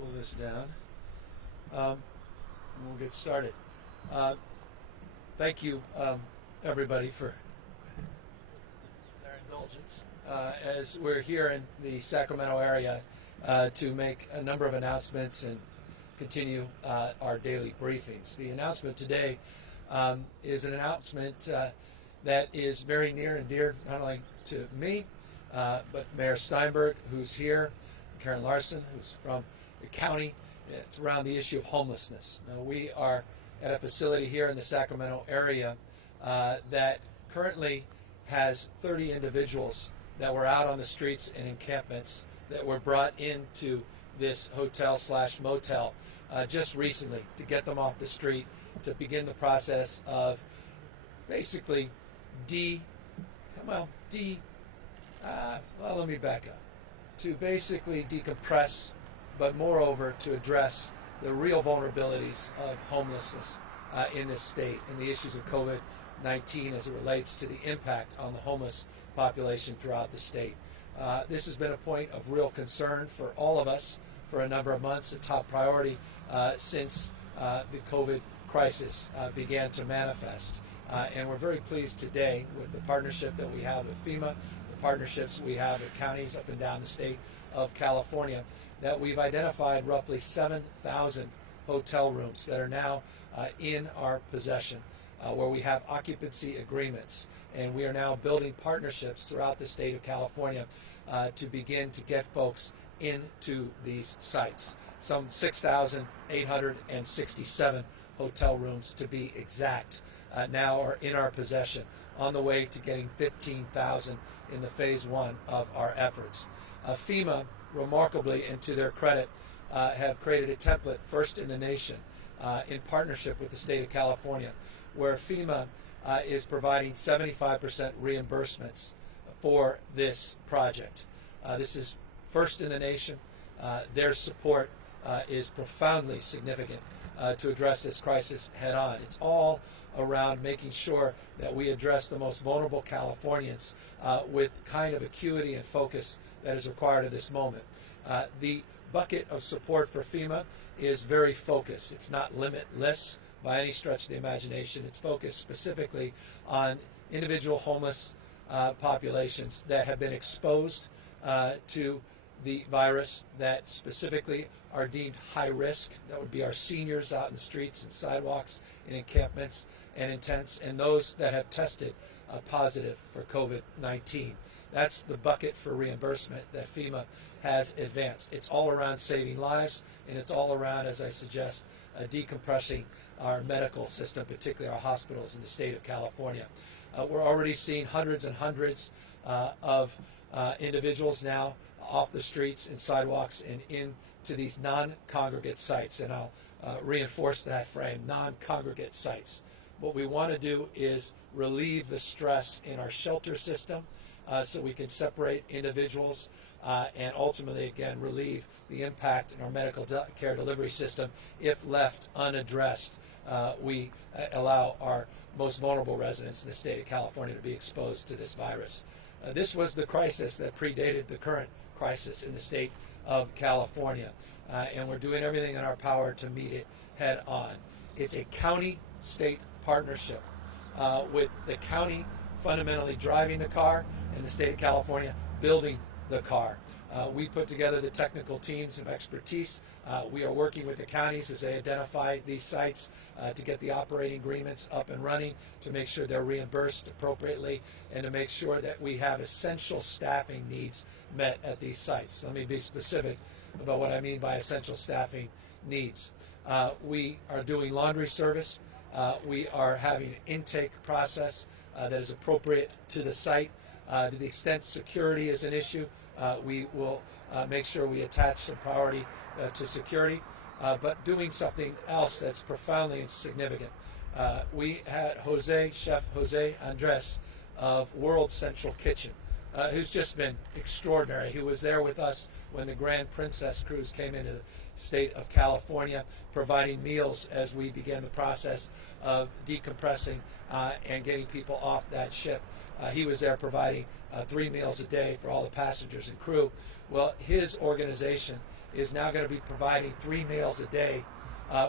pull this down. We'll get started. Thank you, everybody, for their indulgence as we're here in the Sacramento area to make a number of announcements and continue our daily briefings. The announcement today is an announcement that is very near and dear not only to me, but Mayor Steinberg, who's here, Karen Larson, who's from the county. It's around the issue of homelessness. We are at a facility here in the Sacramento area that currently has 30 individuals that were out on the streets and encampments that were brought into this hotel/motel just recently to get them off the street, to begin the process of basically let me back up. To basically decompress, but moreover to address the real vulnerabilities of homelessness in this state and the issues of COVID-19 as it relates to the impact on the homeless population throughout the state. This has been a point of real concern for all of us for a number of months, a top priority since the COVID crisis began to manifest. And we're very pleased today with the partnership that we have with FEMA, the partnerships we have with counties up and down the state of California, that we've identified roughly 7,000 hotel rooms that are now in our possession, where we have occupancy agreements. And we are now building partnerships throughout the state of California to begin to get folks into these sites. Some 6,867 hotel rooms, to be exact, now are in our possession, on the way to getting 15,000 in the phase one of our efforts. FEMA, remarkably, and to their credit, have created a template, first in the nation, in partnership with the state of California, where FEMA is providing 75% reimbursements for this project. This is first in the nation. Their support is profoundly significant to address this crisis head on. It's all around making sure that we address the most vulnerable Californians with kind of acuity and focus that is required at this moment. The bucket of support for FEMA is very focused. It's not limitless by any stretch of the imagination. It's focused specifically on individual homeless populations that have been exposed to the virus, that specifically are deemed high risk. That would be our seniors out in the streets and sidewalks, in encampments and in tents, and those that have tested positive for COVID-19. That's the bucket for reimbursement that FEMA has advanced. It's all around saving lives, and it's all around, as I suggest, decompressing our medical system, particularly our hospitals in the state of California. We're already seeing hundreds and hundreds of individuals now off the streets and sidewalks and into these non-congregate sites, and I'll reinforce that frame, non-congregate sites. What we want to do is relieve the stress in our shelter system so we can separate individuals and ultimately, again, relieve the impact in our medical care delivery system. If left unaddressed, we allow our most vulnerable residents in the state of California to be exposed to this virus. This was the crisis that predated the current crisis in the state of California, and we're doing everything in our power to meet it head on. It's a county-state partnership with the county fundamentally driving the car and the state of California building the car. We put together the technical teams of expertise. We are working with the counties as they identify these sites to get the operating agreements up and running, to make sure they're reimbursed appropriately, and to make sure that we have essential staffing needs met at these sites. Let me be specific about what I mean by essential staffing needs. We are doing laundry service. We are having an intake process that is appropriate to the site. To the extent security is an issue, we will make sure we attach some priority to security, but doing something else that's profoundly insignificant. We had Chef Jose Andres of World Central Kitchen, who's just been extraordinary. He was there with us when the Grand Princess cruise came into the state of California, providing meals as we began the process of decompressing and getting people off that ship. He was there providing 3 meals a day for all the passengers and crew. Well, his organization is now going to be providing 3 meals a day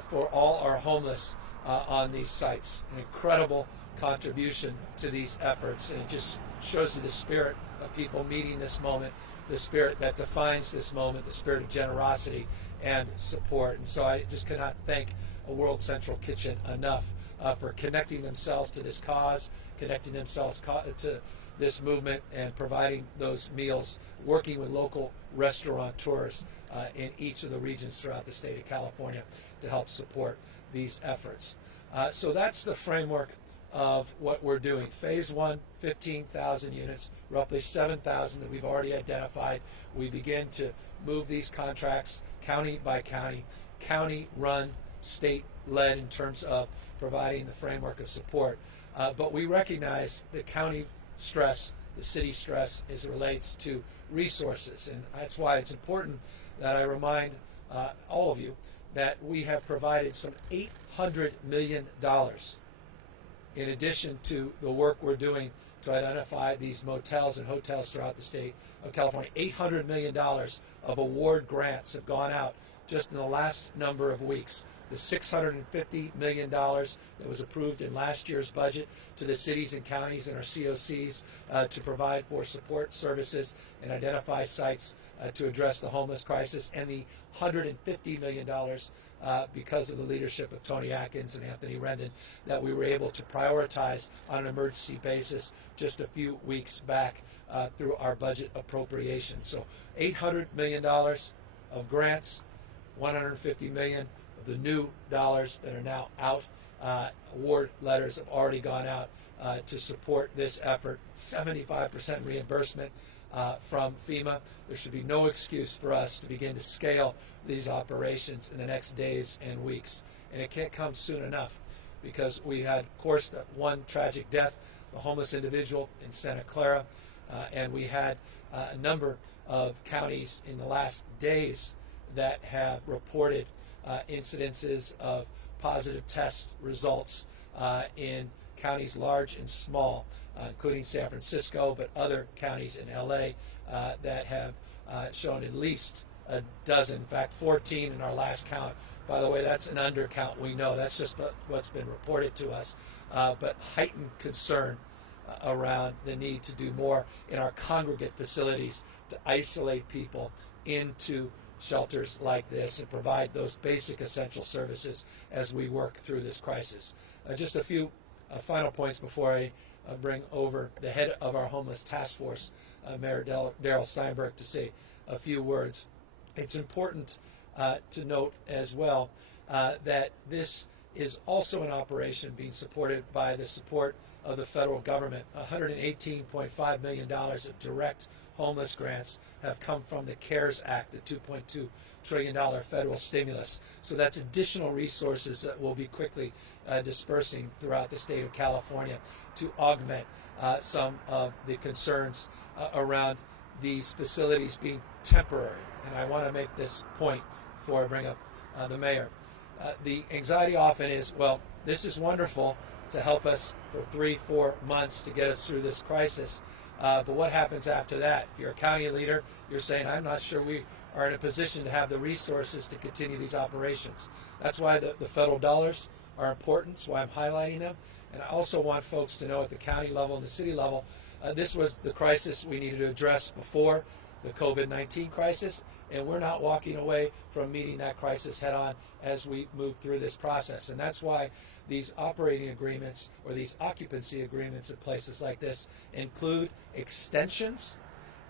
for all our homeless on these sites. An incredible contribution to these efforts, and it just shows you the spirit of people meeting this moment, the spirit that defines this moment, the spirit of generosity and support. And so I just cannot thank a World Central Kitchen enough for connecting themselves to this cause, connecting themselves to this movement, and providing those meals, working with local restaurateurs in each of the regions throughout the state of California to help support these efforts. So that's the framework of what we're doing. Phase 1, 15,000 units, roughly 7,000 that we've already identified. We begin to move these contracts county by county, county-run, state-led in terms of providing the framework of support. But we recognize the county stress, the city stress, as it relates to resources. And that's why it's important that I remind all of you that we have provided some $800 million in addition to the work we're doing to identify these motels and hotels throughout the state of California. $800 million of award grants have gone out just in the last number of weeks. The $650 million that was approved in last year's budget to the cities and counties and our COCs to provide for support services and identify sites to address the homeless crisis, and the $150 million because of the leadership of Tony Atkins and Anthony Rendon that we were able to prioritize on an emergency basis just a few weeks back through our budget appropriation. So $800 million of grants, $150 million of the new dollars that are now out. Award letters have already gone out to support this effort. 75% reimbursement from FEMA. There should be no excuse for us to begin to scale these operations in the next days and weeks. And it can't come soon enough, because we had, of course, that one tragic death, the homeless individual in Santa Clara, and we had a number of counties in the last days that have reported incidences of positive test results in counties large and small, including San Francisco, but other counties in LA that have shown at least a dozen, in fact 14 in our last count. By the way, that's an undercount, we know. That's just what's been reported to us. But heightened concern around the need to do more in our congregate facilities to isolate people into shelters like this and provide those basic essential services as we work through this crisis. Just a few final points before I bring over the head of our homeless task force, Mayor Darrell Steinberg, to say a few words. It's important to note as well that this is also an operation being supported by the support of the federal government. $118.5 million of direct homeless grants have come from the CARES Act, the $2.2 trillion federal stimulus. So that's additional resources that we'll be quickly dispersing throughout the state of California to augment some of the concerns around these facilities being temporary. And I want to make this point before I bring up the mayor. The anxiety often is, well, this is wonderful to help us for 3-4 months to get us through this crisis. But what happens after that? If you're a county leader, you're saying, I'm not sure we are in a position to have the resources to continue these operations. That's why the federal dollars are important. That's why I'm highlighting them. And I also want folks to know at the county level and the city level, this was the crisis we needed to address before the COVID-19 crisis, and we're not walking away from meeting that crisis head on as we move through this process. And that's why these operating agreements or these occupancy agreements at places like this include extensions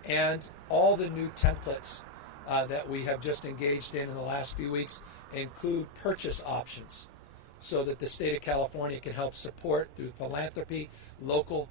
and all the new templates that we have just engaged in the last few weeks include purchase options so that the state of California can help support through philanthropy, local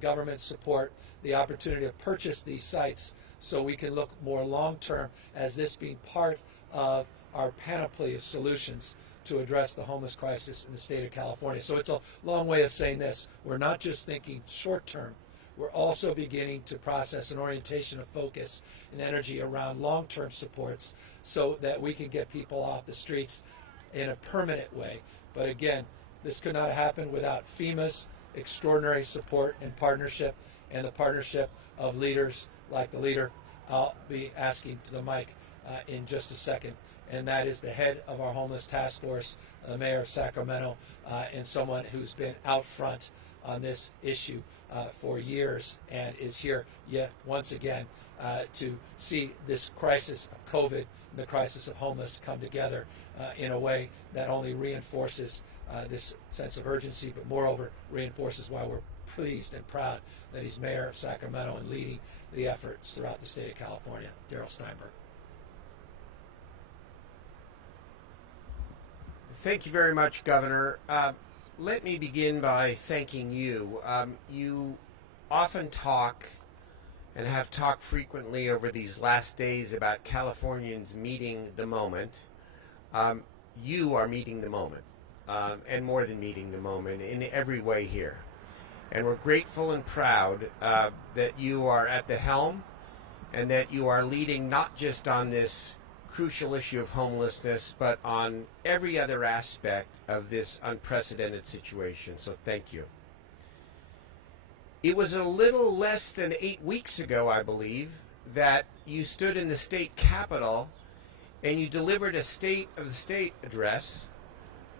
government support, the opportunity to purchase these sites so we can look more long-term as this being part of our panoply of solutions to address the homeless crisis in the state of California. So it's a long way of saying this. We're not just thinking short-term. We're also beginning to process an orientation of focus and energy around long-term supports so that we can get people off the streets in a permanent way. But again, this could not happen without FEMA's extraordinary support and partnership, and the partnership of leaders like the leader I'll be asking to the mic in just a second, and that is the head of our homeless task force, the mayor of Sacramento, and someone who's been out front on this issue for years and is here yet once again to see this crisis of COVID and the crisis of homeless come together in a way that only reinforces this sense of urgency, but moreover reinforces why we're pleased and proud that he's mayor of Sacramento and leading the efforts throughout the state of California. Darrell Steinberg. Thank you very much, Governor. Let me begin by thanking you. You often talk and have talked frequently over these last days about Californians meeting the moment. You are meeting the moment, and more than meeting the moment in every way here. And we're grateful and proud that you are at the helm and that you are leading not just on this crucial issue of homelessness, but on every other aspect of this unprecedented situation. So thank you. It was a little less than 8 weeks ago, I believe, that you stood in the state capitol and you delivered a State of the State address.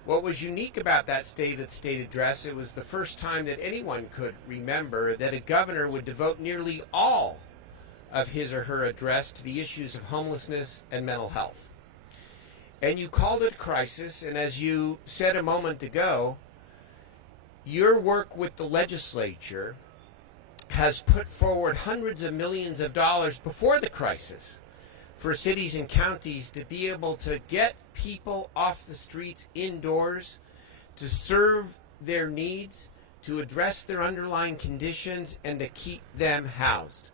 What was unique about that State of the State address, it was the first time that anyone could remember that a governor would devote nearly all of his or her address to the issues of homelessness and mental health. And you called it crisis, and as you said a moment ago, your work with the legislature has put forward hundreds of millions of dollars before the crisis for cities and counties to be able to get people off the streets indoors, to serve their needs, to address their underlying conditions, and to keep them housed.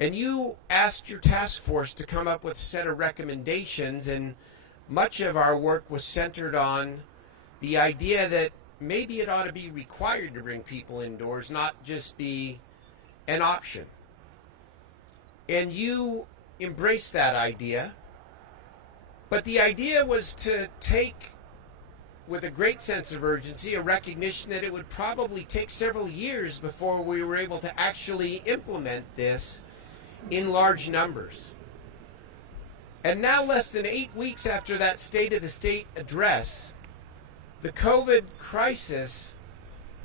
And you asked your task force to come up with a set of recommendations, and much of our work was centered on the idea that maybe it ought to be required to bring people indoors, not just be an option. And you embraced that idea, but the idea was to take, with a great sense of urgency, a recognition that it would probably take several years before we were able to actually implement this in large numbers. And now, less than 8 weeks after that State of the State address, the COVID crisis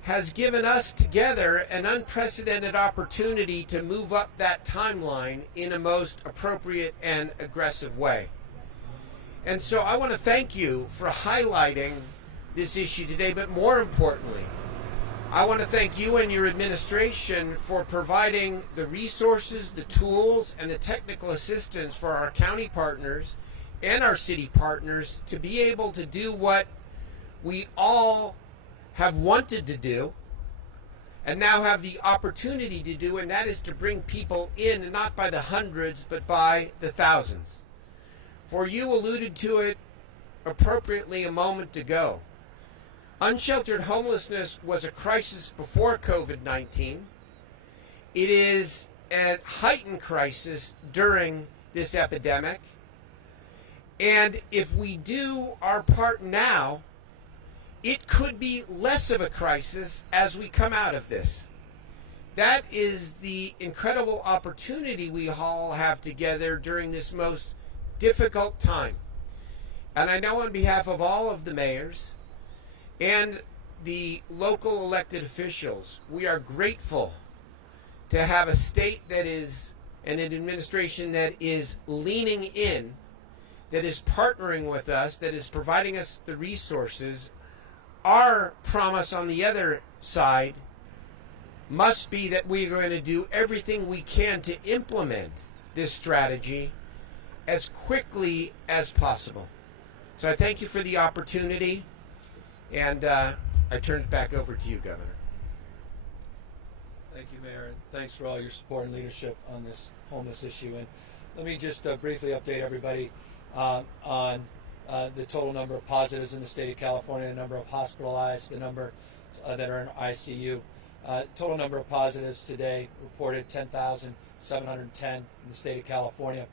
has given us together an unprecedented opportunity to move up that timeline in a most appropriate and aggressive way. And so I want to thank you for highlighting this issue today, but more importantly, I want to thank you and your administration for providing the resources, the tools, and the technical assistance for our county partners and our city partners to be able to do what we all have wanted to do and now have the opportunity to do, and that is to bring people in, not by the hundreds, but by the thousands. For you alluded to it appropriately a moment ago. Unsheltered homelessness was a crisis before COVID-19. It is a heightened crisis during this epidemic. And if we do our part now, it could be less of a crisis as we come out of this. That is the incredible opportunity we all have together during this most difficult time. And I know on behalf of all of the mayors and the local elected officials, we are grateful to have a state that is, and an administration that is leaning in, that is partnering with us, that is providing us the resources. Our promise on the other side must be that we are going to do everything we can to implement this strategy as quickly as possible. So I thank you for the opportunity, and I turn it back over to you, Governor. Thank you, Mayor, and thanks for all your support and leadership on this homeless issue. And let me just briefly update everybody on the total number of positives in the state of California, the number of hospitalized, the number that are in ICU. Total number of positives today reported 10,710 in the state of California.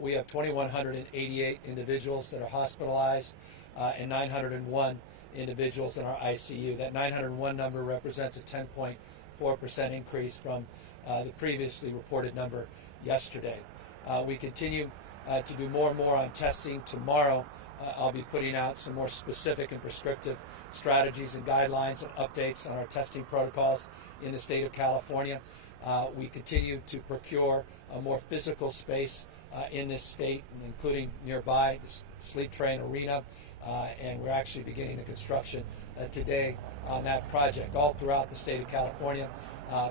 We have 2,188 individuals that are hospitalized and 901 individuals in our ICU. That 901 number represents a 10.4% increase from the previously reported number yesterday. We continue to do more and more on testing. Tomorrow, I'll be putting out some more specific and prescriptive strategies and guidelines and updates on our testing protocols in the state of California. We continue to procure a more physical space in this state, including nearby the Sleep Train Arena, and we're actually beginning the construction today on that project. All throughout the state of California,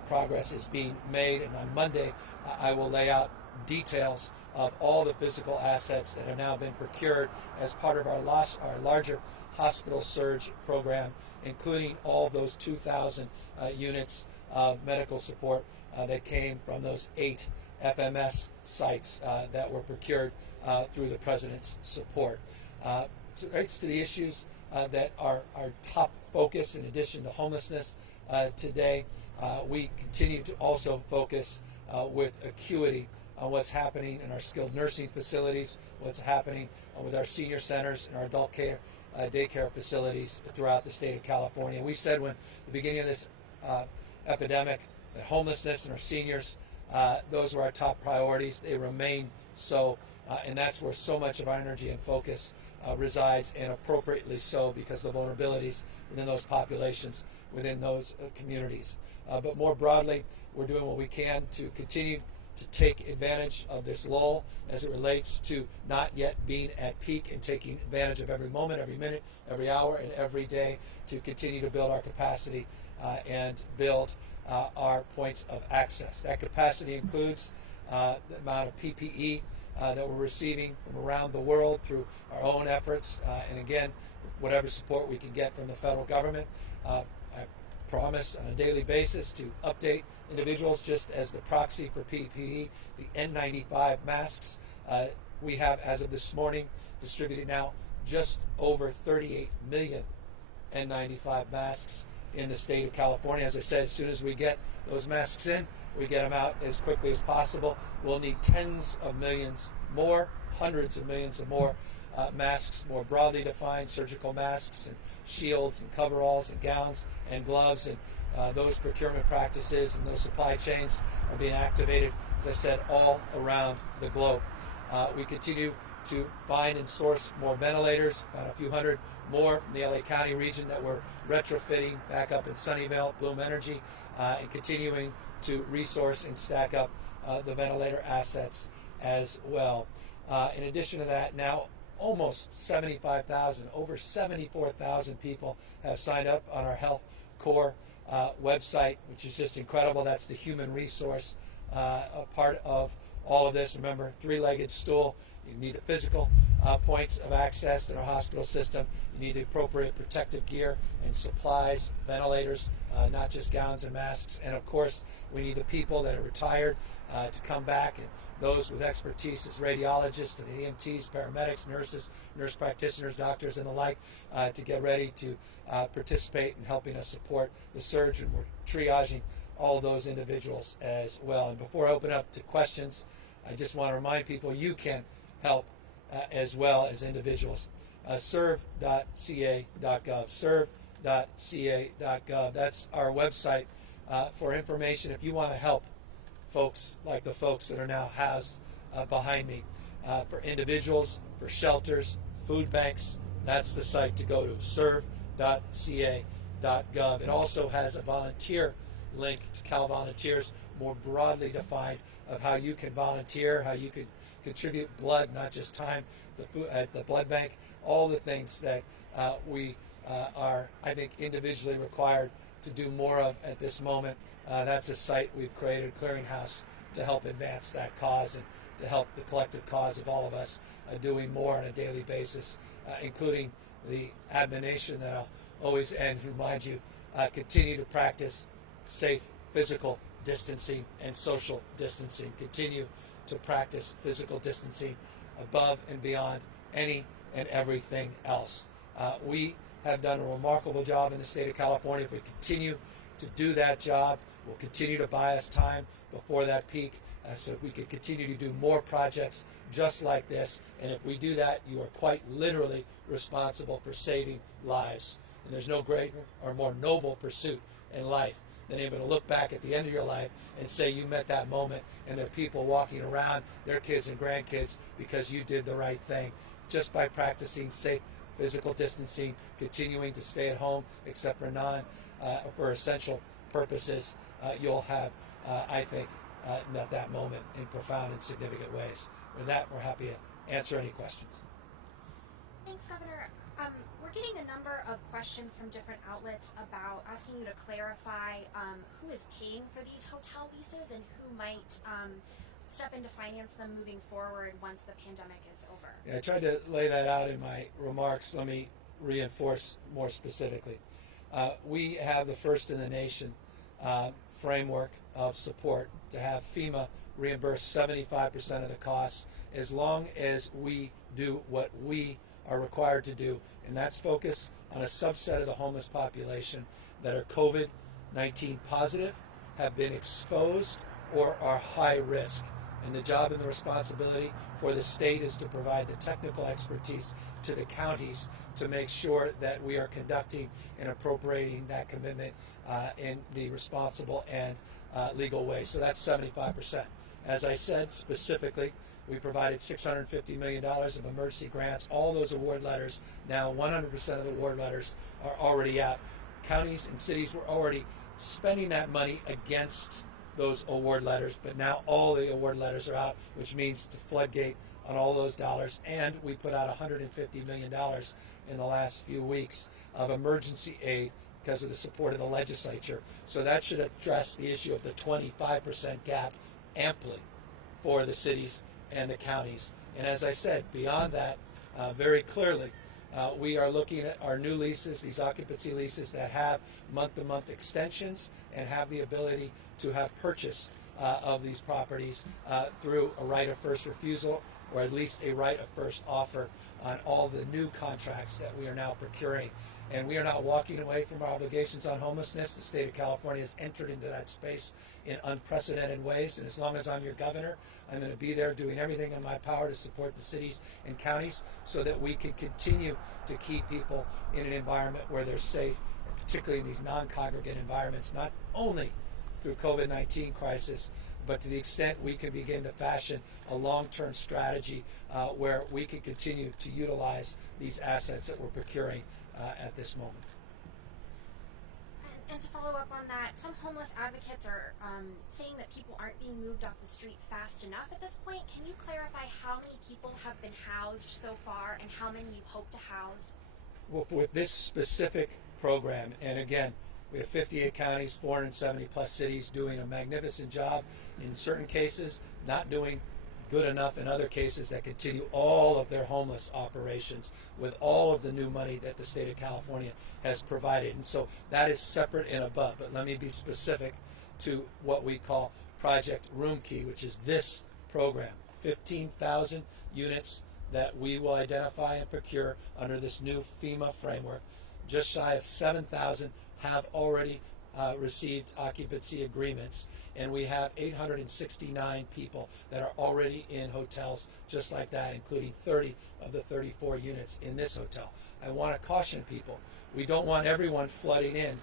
progress is being made, and on Monday I will lay out details of all the physical assets that have now been procured as part of our larger hospital surge program, including all those 2,000 units of medical support that came from those 8 FMS sites that were procured through the President's support. So it relates to the issues that are our top focus in addition to homelessness today. We continue to also focus with acuity on what's happening in our skilled nursing facilities, what's happening with our senior centers and our adult care daycare facilities throughout the state of California. We said when the beginning of this epidemic that homelessness and our seniors, those were our top priorities. They remain so, and that's where so much of our energy and focus resides, and appropriately so, because of the vulnerabilities within those populations, within those communities. But more broadly, we're doing what we can to continue to take advantage of this lull as it relates to not yet being at peak, and taking advantage of every moment, every minute, every hour, and every day to continue to build our capacity and build our points of access. That capacity includes the amount of PPE that we're receiving from around the world through our own efforts, and again, whatever support we can get from the federal government. I promise on a daily basis to update individuals just as the proxy for PPE, the N95 masks. We have, as of this morning, distributed now just over 38 million N95 masks in the state of California. As I said, as soon as we get those masks in, we get them out as quickly as possible. We'll need tens of millions more, hundreds of millions of more masks, more broadly defined surgical masks and shields and coveralls and gowns and gloves, and those procurement practices and those supply chains are being activated, as I said, all around the globe. We continue to find and source more ventilators, found a few hundred more from the LA County region that we're retrofitting back up in Sunnyvale, Bloom Energy, and continuing to resource and stack up the ventilator assets as well. In addition to that, now almost 75,000, over 74,000 people have signed up on our Health Core website, which is just incredible. That's the human resource part of all of this. Remember, three-legged stool. You need the physical points of access in our hospital system. You need the appropriate protective gear and supplies, ventilators, not just gowns and masks. And of course, we need the people that are retired to come back, and those with expertise as radiologists, and the EMTs, paramedics, nurses, nurse practitioners, doctors, and the like, to get ready to participate in helping us support the surge. And we're triaging all of those individuals as well. And before I open up to questions, I just want to remind people you can help as well as individuals. Serve.ca.gov. Serve.ca.gov. That's our website for information if you want to help folks like the folks that are now housed behind me. For individuals, for shelters, food banks, that's the site to go to, serve.ca.gov. It also has a volunteer link to Cal Volunteers, more broadly defined, of how you can volunteer, how you can contribute blood, not just time, at the blood bank, all the things that we are, I think, individually required to do more of at this moment. That's a site we've created, Clearinghouse, to help advance that cause and to help the collective cause of all of us doing more on a daily basis, including the admonition that I'll always end, remind you, continue to practice safe physical distancing and social distancing. Continue to practice physical distancing above and beyond any and everything else. We have done a remarkable job in the state of California. If we continue to do that job, we'll continue to buy us time before that peak, so we can continue to do more projects just like this. And if we do that, you are quite literally responsible for saving lives. And there's no greater or more noble pursuit in life than able to look back at the end of your life and say you met that moment, and there are people walking around, their kids and grandkids, because you did the right thing. Just by practicing safe physical distancing, continuing to stay at home except for for essential purposes, you'll have, I think, met that moment in profound and significant ways. With that, we're happy to answer any questions. Thanks, Governor. We're getting a number of questions from different outlets about asking you to clarify who is paying for these hotel leases and who might step in to finance them moving forward once the pandemic is over. Yeah, I tried to lay that out in my remarks. Let me reinforce more specifically. We have the first in the nation framework of support to have FEMA reimburse 75% of the costs as long as we do what we are required to do, and that's focus on a subset of the homeless population that are COVID-19 positive, have been exposed, or are high risk. And the job and the responsibility for the state is to provide the technical expertise to the counties to make sure that we are conducting and appropriating that commitment in the responsible and legal way. So that's 75%. As I said specifically, we provided $650 million of emergency grants. All those award letters, now 100% of the award letters are already out. Counties and cities were already spending that money against those award letters, but now all the award letters are out, which means to floodgate on all those dollars. And we put out $150 million in the last few weeks of emergency aid because of the support of the legislature. So that should address the issue of the 25% gap amply for the cities and the counties. And as I said, beyond that, very clearly, we are looking at our new leases, these occupancy leases that have month-to-month extensions and have the ability to have purchase of these properties through a right of first refusal, or at least a right of first offer on all the new contracts that we are now procuring. And we are not walking away from our obligations on homelessness. The state of California has entered into that space in unprecedented ways, and as long as I'm your governor, I'm going to be there doing everything in my power to support the cities and counties so that we can continue to keep people in an environment where they're safe, particularly in these non-congregate environments, not only through COVID-19 crisis, but to the extent we can begin to fashion a long-term strategy where we can continue to utilize these assets that we're procuring at this moment. And to follow up on that, some homeless advocates are saying that people aren't being moved off the street fast enough at this point. Can you clarify how many people have been housed so far and how many you hope to house? Well, with this specific program, and again, we have 58 counties, 470 plus cities doing a magnificent job in certain cases, not doing good enough in other cases that continue all of their homeless operations with all of the new money that the state of California has provided. And so that is separate and above. But let me be specific to what we call Project Room Key, which is this program, 15,000 units that we will identify and procure under this new FEMA framework. Just shy of 7,000 have already received occupancy agreements, and we have 869 people that are already in hotels just like that, including 30 of the 34 units in this hotel. I want to caution people, we don't want everyone flooding in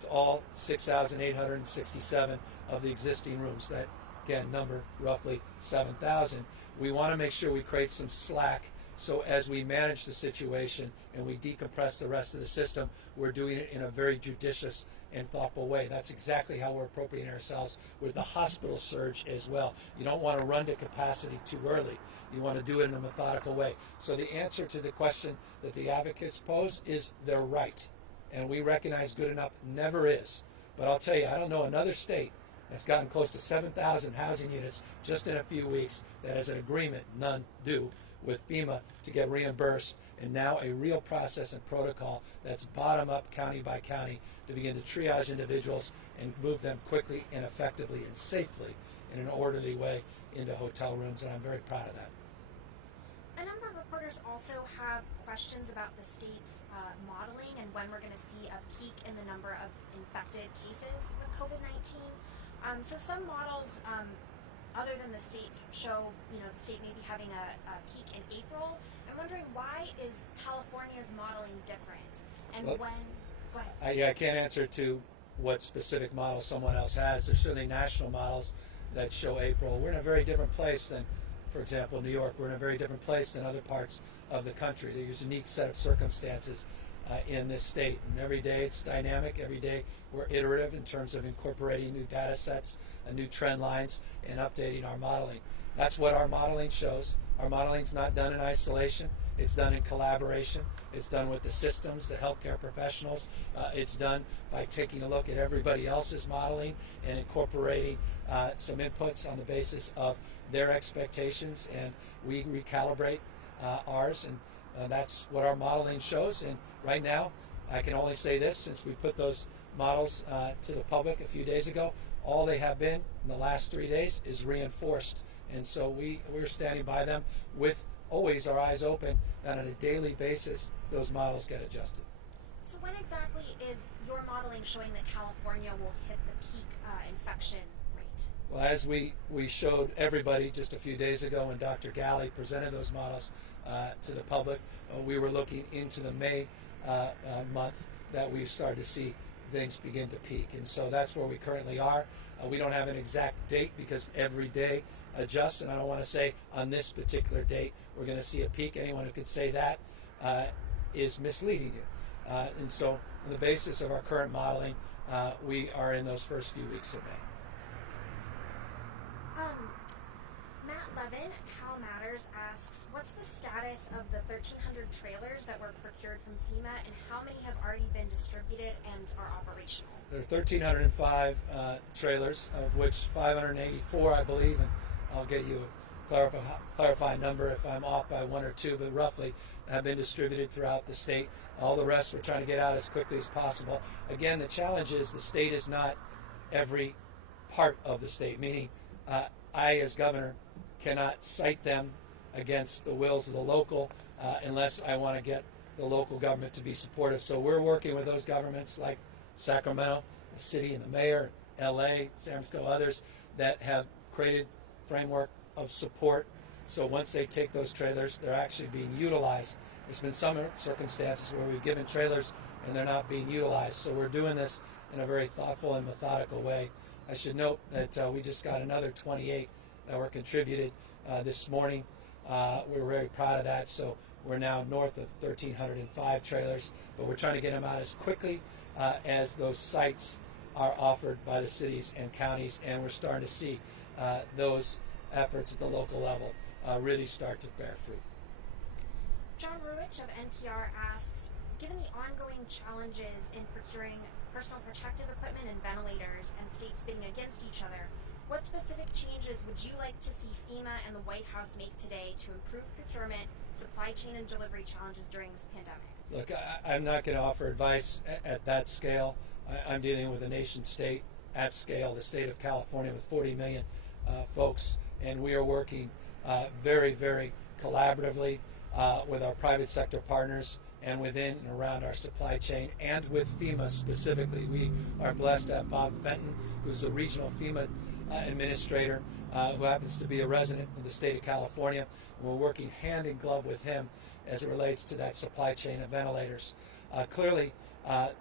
to all 6,867 of the existing rooms that, again, number roughly 7,000. We want to make sure we create some slack so as we manage the situation and we decompress the rest of the system, we're doing it in a very judicious and thoughtful way. That's exactly how we're appropriating ourselves with the hospital surge as well. You don't want to run to capacity too early. You want to do it in a methodical way. So the answer to the question that the advocates pose is they're right. And we recognize good enough never is. But I'll tell you, I don't know another state that's gotten close to 7,000 housing units just in a few weeks that has an agreement, none do, with FEMA to get reimbursed, and now a real process and protocol that's bottom up, county by county, to begin to triage individuals and move them quickly and effectively and safely in an orderly way into hotel rooms, and I'm very proud of that. A number of reporters also have questions about the state's modeling and when we're going to see a peak in the number of infected cases with COVID-19. So some models, other than the states, show the state may be having a peak in April. I'm wondering, why is California's modeling different, and well, when? Go ahead. I can't answer to what specific model someone else has. There's certainly national models that show April. We're in a very different place than, for example, New York. We're in a very different place than other parts of the country. There's a unique set of circumstances in this state. And every day it's dynamic. Every day we're iterative in terms of incorporating new data sets, new trend lines, and updating our modeling. That's what our modeling shows. Our modeling's not done in isolation. It's done in collaboration. It's done with the systems, the healthcare professionals. It's done by taking a look at everybody else's modeling and incorporating some inputs on the basis of their expectations, and we recalibrate ours, and that's what our modeling shows. And right now, I can only say this, since we put those models to the public a few days ago, all they have been in the last 3 days is reinforced. And so we're standing by them with always our eyes open, that on a daily basis those models get adjusted. So when exactly is your modeling showing that California will hit the peak infection rate? Well, as we showed everybody just a few days ago when Dr. Galley presented those models to the public, we were looking into the May month that we started to see things begin to peak. And so that's where we currently are. We don't have an exact date because every day adjusts, and I don't want to say on this particular date we're going to see a peak. Anyone who could say that is misleading you. And so on the basis of our current modeling, we are in those first few weeks of May. Matt Levin, Cal Matters, asks, what's the status of the 1,300 trailers that were procured from FEMA, and how many have already been distributed and are operational? There are 1,305 trailers, of which 584, I believe, and I'll get you a clarifying number if I'm off by one or two, but roughly have been distributed throughout the state. All the rest we're trying to get out as quickly as possible. Again, the challenge is the state is not every part of the state, meaning I, as governor, cannot cite them against the wills of the local unless I want to get the local government to be supportive. So we're working with those governments like Sacramento, the city and the mayor, LA, San Francisco, others that have created framework of support. So once they take those trailers, they're actually being utilized. There's been some circumstances where we've given trailers and they're not being utilized. So we're doing this in a very thoughtful and methodical way. I should note that we just got another 28 that were contributed this morning. We're very proud of that. So we're now north of 1,305 trailers, but we're trying to get them out as quickly as those sites are offered by the cities and counties, and we're starting to see those efforts at the local level really start to bear fruit. John Ruich of NPR asks, given the ongoing challenges in procuring personal protective equipment and ventilators and states bidding against each other, what specific changes would you like to see FEMA and the White House make today to improve procurement, supply chain, and delivery challenges during this pandemic? Look, I'm not going to offer advice at that scale. I'm dealing with a nation state at scale, the state of California with 40 million folks, and we are working very, very collaboratively with our private sector partners and within and around our supply chain, and with FEMA specifically. We are blessed to have Bob Fenton, who's the regional FEMA administrator, who happens to be a resident of the state of California. And we're working hand in glove with him as it relates to that supply chain of ventilators. Clearly,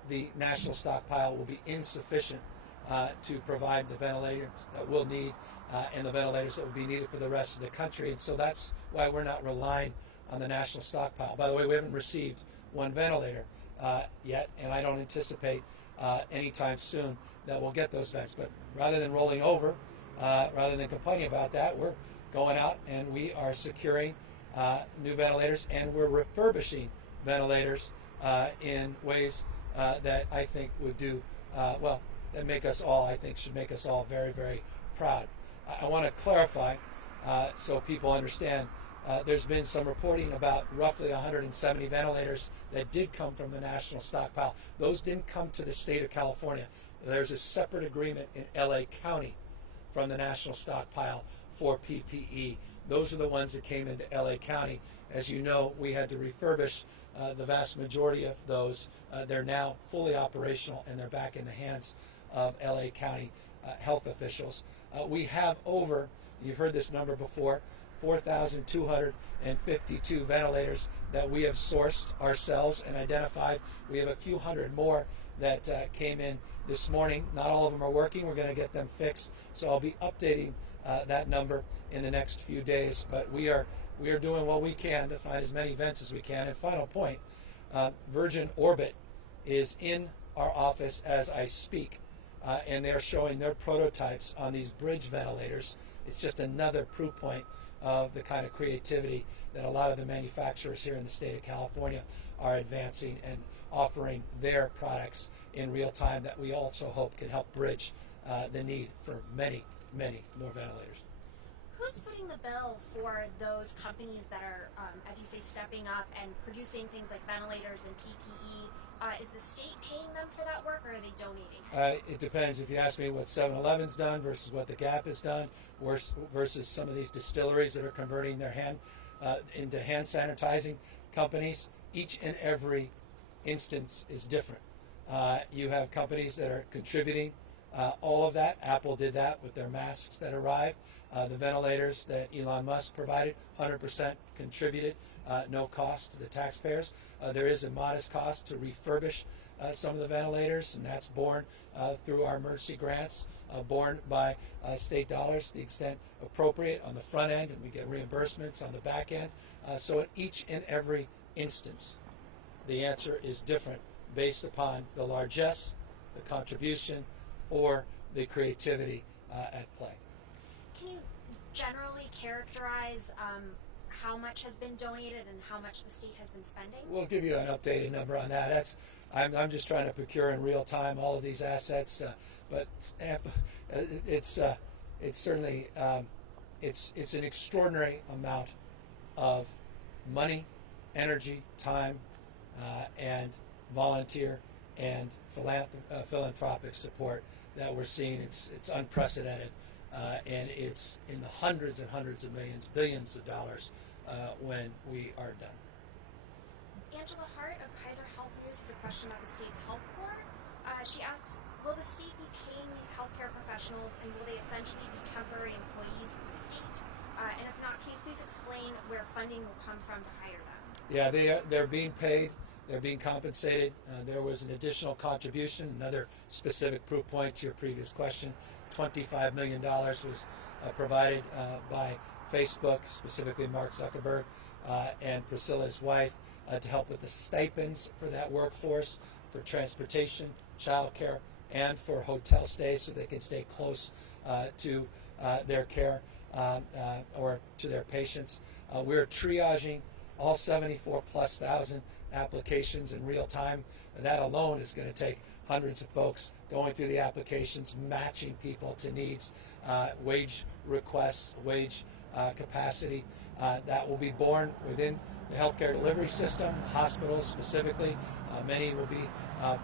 the national stockpile will be insufficient to provide the ventilators that we'll need and the ventilators that will be needed for the rest of the country. And so that's why we're not relying on the national stockpile. By the way, we haven't received one ventilator yet, and I don't anticipate anytime soon that we'll get those vents. But rather than rolling over, rather than complaining about that, we're going out and we are securing new ventilators, and we're refurbishing ventilators in ways that I think would do, that make us all, I think, should make us all very, very proud. I want to clarify so people understand. There's been some reporting about roughly 170 ventilators that did come from the national stockpile. Those didn't come to the state of California. There's a separate agreement in LA County from the national stockpile for PPE. Those are the ones that came into LA County. As you know, we had to refurbish the vast majority of those. They're now fully operational, and they're back in the hands of LA County health officials. We have over, you've heard this number before, 4,252 ventilators that we have sourced ourselves and identified. We have a few hundred more that came in this morning. Not all of them are working. We're going to get them fixed. So I'll be updating that number in the next few days. But we are doing what we can to find as many vents as we can. And final point, Virgin Orbit is in our office as I speak, and they're showing their prototypes on these bridge ventilators. It's just another proof point of the kind of creativity that a lot of the manufacturers here in the state of California are advancing and offering their products in real time that we also hope can help bridge the need for many, many more ventilators. Who's footing the bill for those companies that are, as you say, stepping up and producing things like ventilators and PPE? Is the state paying them for that work, or are they donating it? It depends. If you ask me what 7-Eleven's done versus what the Gap has done versus some of these distilleries that are converting their into hand sanitizing companies, each and every instance is different. You have companies that are contributing all of that. Apple did that with their masks that arrived. The ventilators that Elon Musk provided, 100% contributed, no cost to the taxpayers. There is a modest cost to refurbish some of the ventilators, and that's borne through our emergency grants, borne by state dollars to the extent appropriate on the front end, and we get reimbursements on the back end. So in each and every instance, the answer is different based upon the largesse, the contribution, or the creativity at play. Can you generally characterize how much has been donated and how much the state has been spending? We'll give you an updated number on that. I'm just trying to procure in real time all of these assets, but it's certainly it's an extraordinary amount of money, energy, time, and volunteer and philanthropic support that we're seeing. It's unprecedented, and it's in the hundreds and hundreds of millions, billions of dollars when we are done. Angela Hart of Kaiser Health News has a question about the state's health board. She asks, will the state be paying these healthcare professionals, and will they essentially be temporary employees of the state? And if not, can you please explain where funding will come from to hire them? Yeah, they're being paid. They're being compensated. There was an additional contribution, another specific proof point to your previous question. $25 million was provided by Facebook, specifically Mark Zuckerberg and Priscilla's wife, to help with the stipends for that workforce, for transportation, childcare, and for hotel stays so they can stay close to their care or to their patients. We're triaging all 74,000+ applications in real time. And that alone is going to take hundreds of folks going through the applications, matching people to needs, wage requests, wage capacity. That will be born within the healthcare delivery system, hospitals specifically. Many will be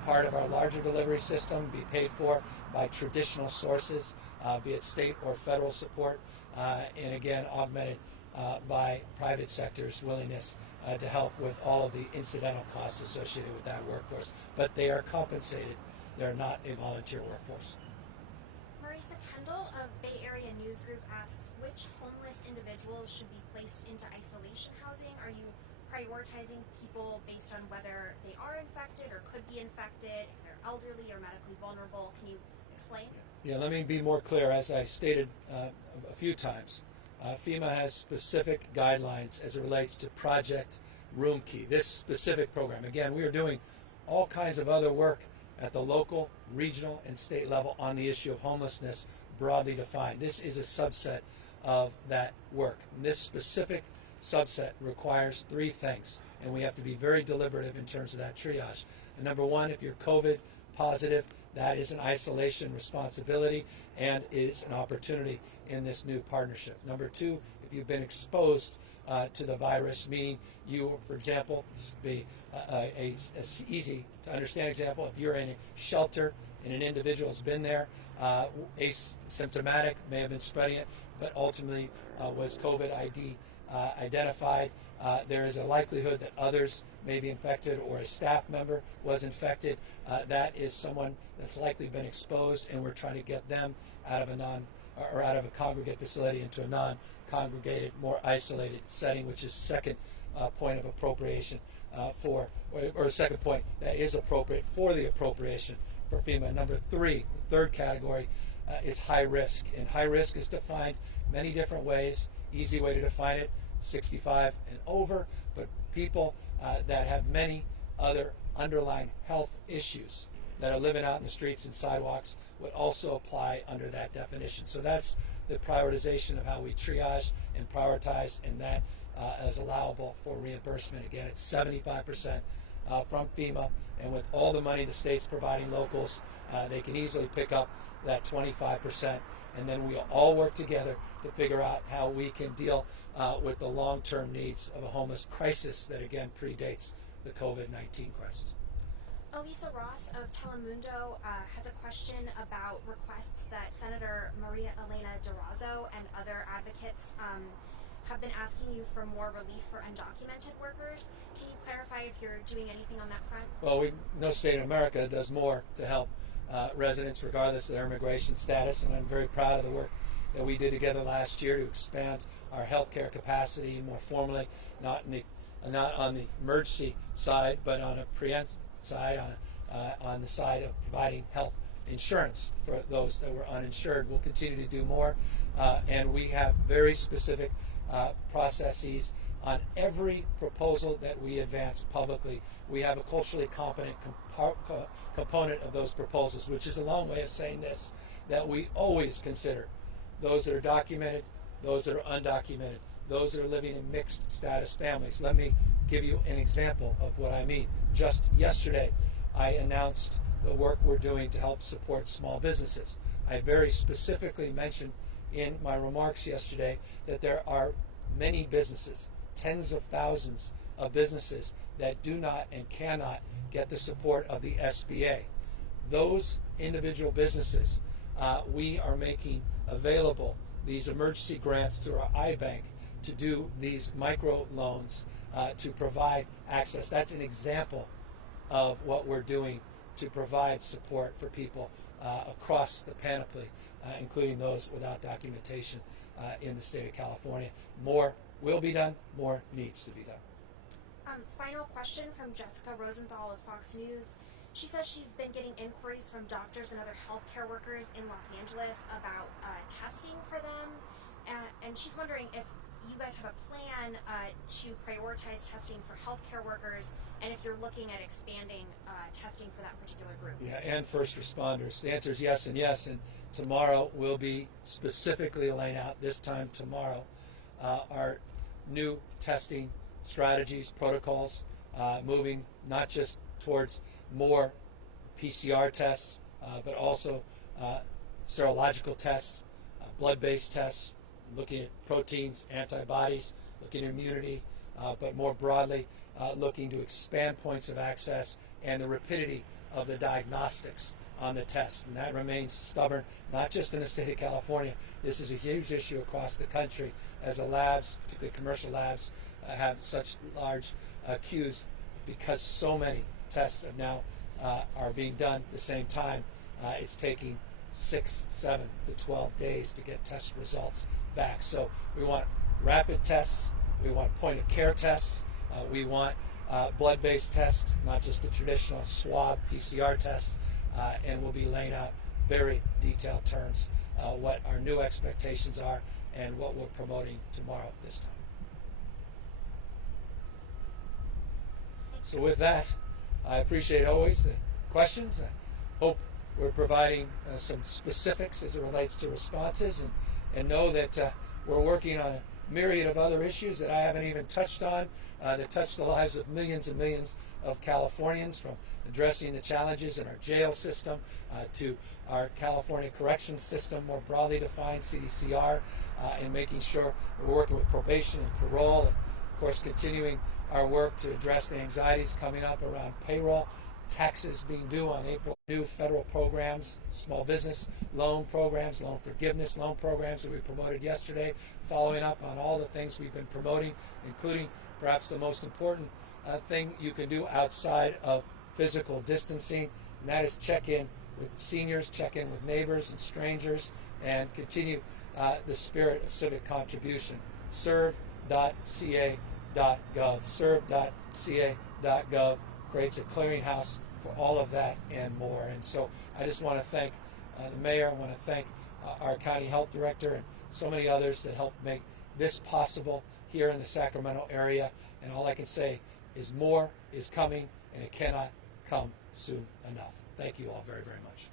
part of our larger delivery system, be paid for by traditional sources, be it state or federal support, and again augmented by private sector's willingness to help with all of the incidental costs associated with that workforce. But they are compensated. They're not a volunteer workforce. Marisa Kendall of Bay Area News Group asks, which homeless individuals should be placed into isolation housing? Are you prioritizing people based on whether they are infected or could be infected, if they're elderly or medically vulnerable? Can you explain? Yeah, let me be more clear. As I stated a few times, FEMA has specific guidelines as it relates to Project Room Key, this specific program. Again, we are doing all kinds of other work at the local, regional, and state level on the issue of homelessness, broadly defined. This is a subset of that work. And this specific subset requires three things, and we have to be very deliberative in terms of that triage. And number one, if you're COVID positive, that is an isolation responsibility and is an opportunity in this new partnership. Number two, if you've been exposed to the virus, meaning you, for example, this would be a easy to understand example, if you're in a shelter and an individual has been there, asymptomatic, may have been spreading it, but ultimately was COVID ID identified, there is a likelihood that others may be infected or a staff member was infected. That is someone that's likely been exposed, and we're trying to get them out of a or out of a congregate facility into a non-congregated, more isolated setting, which is second point of appropriation or second point that is appropriate for the appropriation for FEMA. Number three, the third category is high risk. And high risk is defined many different ways. Easy way to define it, 65 and over, but people that have many other underlying health issues that are living out in the streets and sidewalks would also apply under that definition. So that's the prioritization of how we triage and prioritize, and that is allowable for reimbursement. Again, it's 75% from FEMA, and with all the money the state's providing locals, they can easily pick up that 25%, and then we'll all work together to figure out how we can deal with the long-term needs of a homeless crisis that, again, predates the COVID-19 crisis. Elisa Ross of Telemundo has a question about requests that Senator Maria Elena Durazo and other advocates have been asking you for more relief for undocumented workers. Can you clarify if you're doing anything on that front? Well, no state in America does more to help residents regardless of their immigration status, and I'm very proud of the work that we did together last year to expand our healthcare capacity more formally, not on the emergency side, but on a preemptive side, on the side of providing health insurance for those that were uninsured. We'll continue to do more, and we have very specific processes on every proposal that we advance publicly. We have a culturally competent component of those proposals, which is a long way of saying this, that we always consider those that are documented, those that are undocumented, those that are living in mixed status families. Let me give you an example of what I mean. Just yesterday, I announced the work we're doing to help support small businesses. I very specifically mentioned in my remarks yesterday that there are many businesses, tens of thousands of businesses, that do not and cannot get the support of the SBA. Those individual businesses, we are making available these emergency grants through our iBank to do these micro loans to provide access. That's an example of what we're doing to provide support for people across the panoply, including those without documentation in the state of California. More will be done, more needs to be done. Final question from Jessica Rosenthal of Fox News. She says she's been getting inquiries from doctors and other healthcare workers in Los Angeles about testing for them, and she's wondering if you guys have a plan to prioritize testing for healthcare workers, and if you're looking at expanding testing for that particular group. Yeah, and first responders. The answer is yes and yes, and tomorrow we'll be specifically laying out, this time tomorrow, our new testing strategies, protocols, moving not just towards more PCR tests, but also serological tests, blood-based tests, looking at proteins, antibodies, looking at immunity, but more broadly, looking to expand points of access and the rapidity of the diagnostics on the test. And that remains stubborn, not just in the state of California. This is a huge issue across the country as the labs, particularly commercial labs, have such large queues because so many tests have now are being done at the same time. It's taking 6, 7 to 12 days to get test results back. So we want rapid tests, we want point of care tests, we want blood-based tests, not just the traditional swab PCR tests, and we'll be laying out very detailed terms what our new expectations are and what we're promoting tomorrow this time. So with that, I appreciate always the questions. I hope we're providing some specifics as it relates to responses, and know that we're working on a myriad of other issues that I haven't even touched on that touch the lives of millions and millions of Californians, from addressing the challenges in our jail system to our California corrections system, more broadly defined, CDCR, and making sure we're working with probation and parole, and of course continuing our work to address the anxieties coming up around payroll, taxes being due on April, new federal programs, small business loan programs, loan forgiveness loan programs that we promoted yesterday, following up on all the things we've been promoting, including perhaps the most important thing you can do outside of physical distancing, and that is check in with seniors, check in with neighbors and strangers, and continue the spirit of civic contribution. Serve.ca.gov. Serve.ca.gov creates a clearinghouse for all of that and more. And so I just want to thank the mayor. I want to thank our county health director and so many others that helped make this possible here in the Sacramento area. And all I can say is more is coming, and it cannot come soon enough. Thank you all very, very much.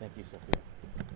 Thank you, Sophia.